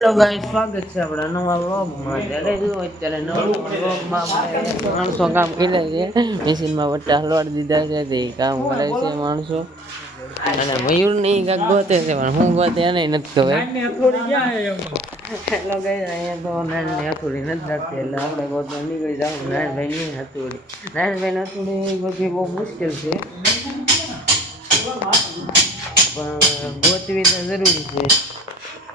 Hello guys, સ્વાગત છે આપણા નવા વ્લોગમાં. અત્યારે નવા વ્લોગમાં આપણે માણસો કામ કરે છે, મશીનમાં વટ્ટા હલવાડી દીધા છે, તે કામ કરે છે માણસો. અને મયુર ની કાંક ગોતે છે, પણ હું ગોતે એને નથી ખબર. હેલો ગાઈસ, અહીંયા તો નાની હથોડી નથી રાખતી, એટલે આપણે ગોતવા નીકળી જાવ. નારાયણભાઈ ની હથોડી, નારાયણભાઈ હથોડી ગોતવી બહુ મુશ્કેલ છે, પણ ગોતવી તો જરૂરી છે.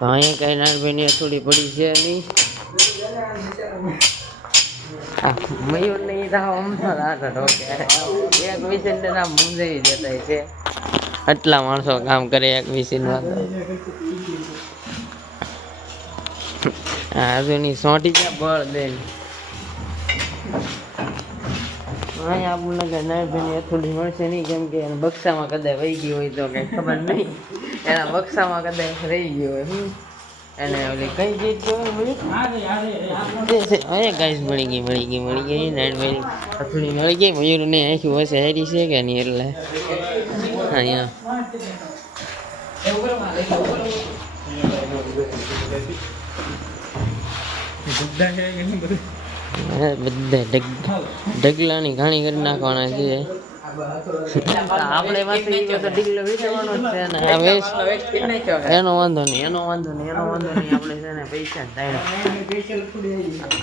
અહીંયા કઈ નાનભાઈની હથોડી પડી છે નહીં. મયુર નહીં એક મિશન ના મૂંઝાઈ જતા છે. આટલા માણસો કામ કરે એક મિશનમાં તો આજુની સોટી ક્યાં બળ દે. અહીંયા આપણને કઈ નાનભાઈની હથોડી મળશે નહીં, કેમ કે બક્સામાં કદાચ વહી ગઈ હોય તો કઈ ખબર નહીં. એના બક્સામાં કદાચ રહી ગયો હોય. અને ઓલી કઈ ચીજ અહીંયા ગાઈસ મળી ગઈ નાનભાઈની હથોડી મળી ગઈ. મયુરને આખી વસે હારી છે કે નહીં, એટલે અહીંયા બધા ઢગલાની ઘાણી કરી નાખવાના છે. આપણે ઢગલો વેચવાનો જ છે ને, એનો વાંધો નહીં આપણે છે ને પૈસા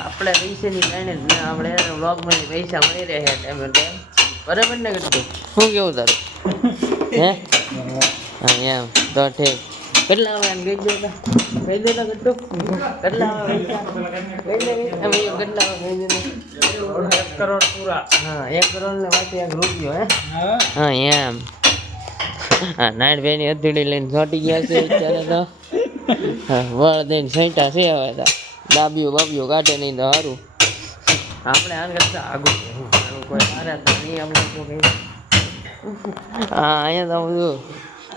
આપણે પૈસાની કારણે જ આપણે વ્લોગમાં પૈસા મળી રહે ટાઈમ ટાઈમ. બરાબર ને કટુ? શું કેવું તારું? હે હા એમ તો ઠીક. કેટલા આવે એમ કહી દો કટુ? કેટલા આવે કેટલા આવે 1 કરોડ પૂરા. હા 1 કરોડ ને પાછી 1 રૂપિયો. હે હા એમ. હા નારાયણભાઈની હથેળી લઈને ચોંટી ગયા છે અત્યારે તો. હા વળ દઈને સૈટા છે. હવે તો બાબીઓ કાઢે નહીં તો સારું. આપણે આ કરતા આગળ કોઈ હારા તો નહીં આપણે તો કઈ. હા અહીંયા તો બધું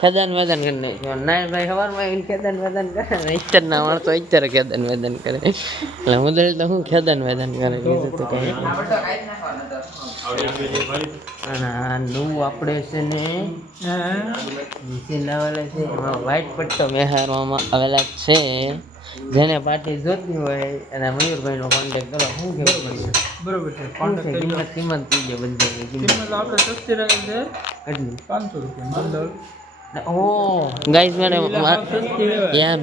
ખેદાન વેદન કરી નાખ્યું. નારાયણભાઈ સવારમાં આવીને ખેદાન વેદન કરે ને, અત્યારના માણસો અત્યારે ખેદાન વેદન કરે. એટલે મુદલ તો હું ખેદાન વેદન કરે કીધું તો કઈ. અને આ નવું આપણે છે ને મશીન લાવેલા છે, એમાં વ્હાઈટ પટ્ટો બેહારવામાં આવેલા છે. જેને પાર્ટી જોતી હોય અને મયુરભાઈનો કોન્ટેક્ટ કરો. શું કેવું પડશે? બરોબર છે. કિંમત થઈ જાય બધી કિંમત આપણે સસ્તી રહે છે. કેટલી? 500 રૂપિયા. ઓ ગાઈસ, મને એમ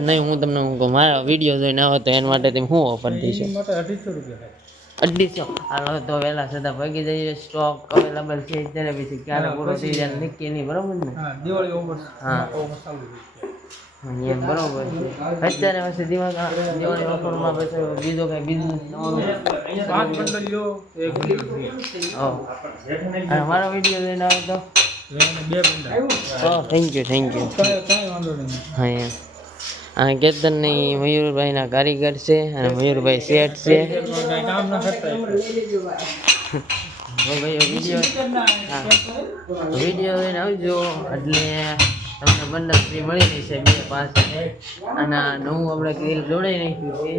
નહીં, હું તમને હું કહું, મારા વિડીયો જોઈને આવો તો એના માટે તમે શું ઓફર દઈશો? 250 રૂપિયા. 250. હાલો તો વહેલા છતાં ભાગી જઈએ. સ્ટોક અવેલેબલ છે અત્યારે, પછી ક્યારે પૂરો થઈ જાય નક્કી નહીં. બરોબર ને? દિવાળી ઓફર. હા એમ બરોબર છે. અત્યારે પછી દિવાળી ઓફરમાં પછી બીજો કઈ બિઝનેસ મારો વિડીયો જોઈને આવે તો 2 બંડલ. Thank you. હા એમ. આ કેતનની મયુરભાઈના કારીગર છે અને મયુરભાઈ શેઠ છે. વિડીયો જોઈને આવજો એટલે તમને બંડલ ફ્રી મળી રહેશે 2 5. અને નવું આપણે ગ્રીલ જોડાઈ નાખ્યું છે.